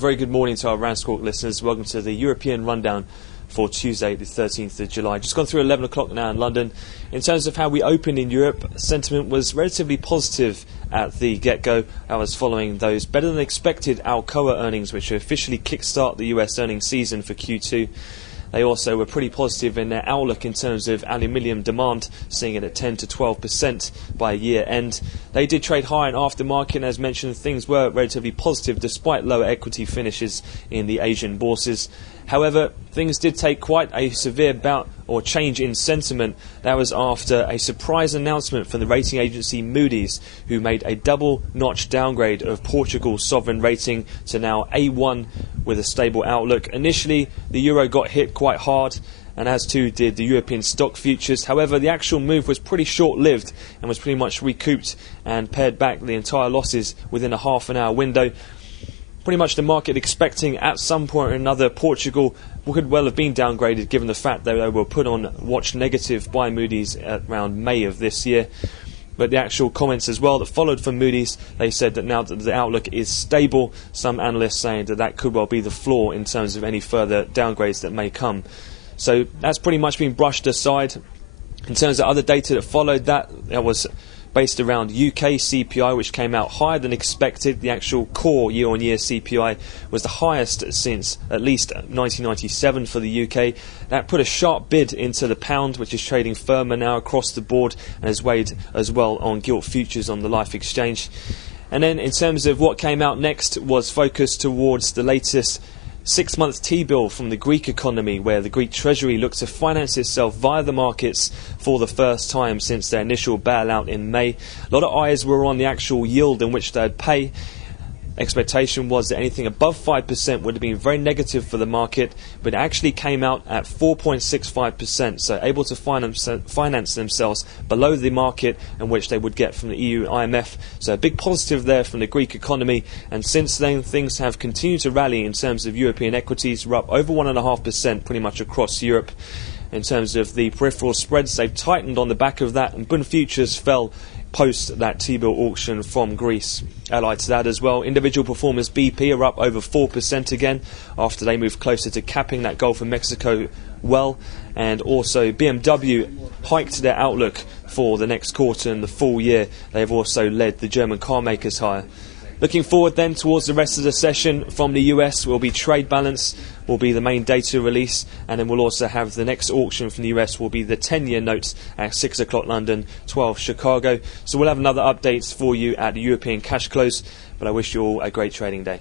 very good morning to our RANsquawk listeners. Welcome to the European Rundown for Tuesday the 13th of July. Just gone through 11 o'clock now in London. In terms of how we opened in Europe, sentiment was relatively positive at the get-go. That was following those better than expected Alcoa earnings, which officially kickstart the US earnings season for Q2. They also were pretty positive in their outlook in terms of aluminium demand, seeing it at 10 to 12% by year end. They did trade high in aftermarket, and as mentioned, things were relatively positive despite lower equity finishes in the Asian bourses. However, things did take quite a severe bout or change in sentiment. That was after a surprise announcement from the rating agency Moody's, who made a double-notch downgrade of Portugal's sovereign rating to now A1 with a stable outlook. Initially, the euro got hit quite hard, and as too did the European stock futures. However, the actual move was pretty short-lived and was pretty much recouped and pared back the entire losses within a half-an-hour window. Pretty much the market expecting at some point or another Portugal could well have been downgraded, given the fact that they were put on watch negative by Moody's around May of this year. But the actual comments as well that followed from Moody's, they said that now that the outlook is stable, some analysts saying that that could well be the floor in terms of any further downgrades that may come. So that's pretty much been brushed aside. In terms of other data that followed that was based around UK CPI, which came out higher than expected. The actual core year-on-year CPI was the highest since at least 1997 for the UK. That put a sharp bid into the pound, which is trading firmer now across the board and has weighed as well on gilt futures on the Life Exchange. And then in terms of what came out next was focused towards the latest 6-month TBill from the Greek economy, where the Greek Treasury looks to finance itself via the markets for the first time since their initial bailout in May. A lot of eyes were on the actual yield in which they'd pay. Expectation was that anything above 5% would have been very negative for the market, but it actually came out at 4.65%, so able to finance themselves below the market in which they would get from the EU and IMF. So a big positive there from the Greek economy, and since then things have continued to rally in terms of European equities. We're up over 1.5% pretty much across Europe. In terms of the peripheral spreads, they've tightened on the back of that, and Bund futures fell post that TBill auction from Greece. Allied to that as well, individual performers BP are up over 4% again after they moved closer to capping that Gulf of Mexico well, and also BMW hiked their outlook for the next quarter and the full year. They've also led the German car makers higher. Looking forward then towards the rest of the session from the US will be trade balance, will be the main data release, and then we'll also have the next auction from the US will be the 10-year notes at 6 o'clock London, 12 Chicago. So we'll have another update for you at the European cash close, but I wish you all a great trading day.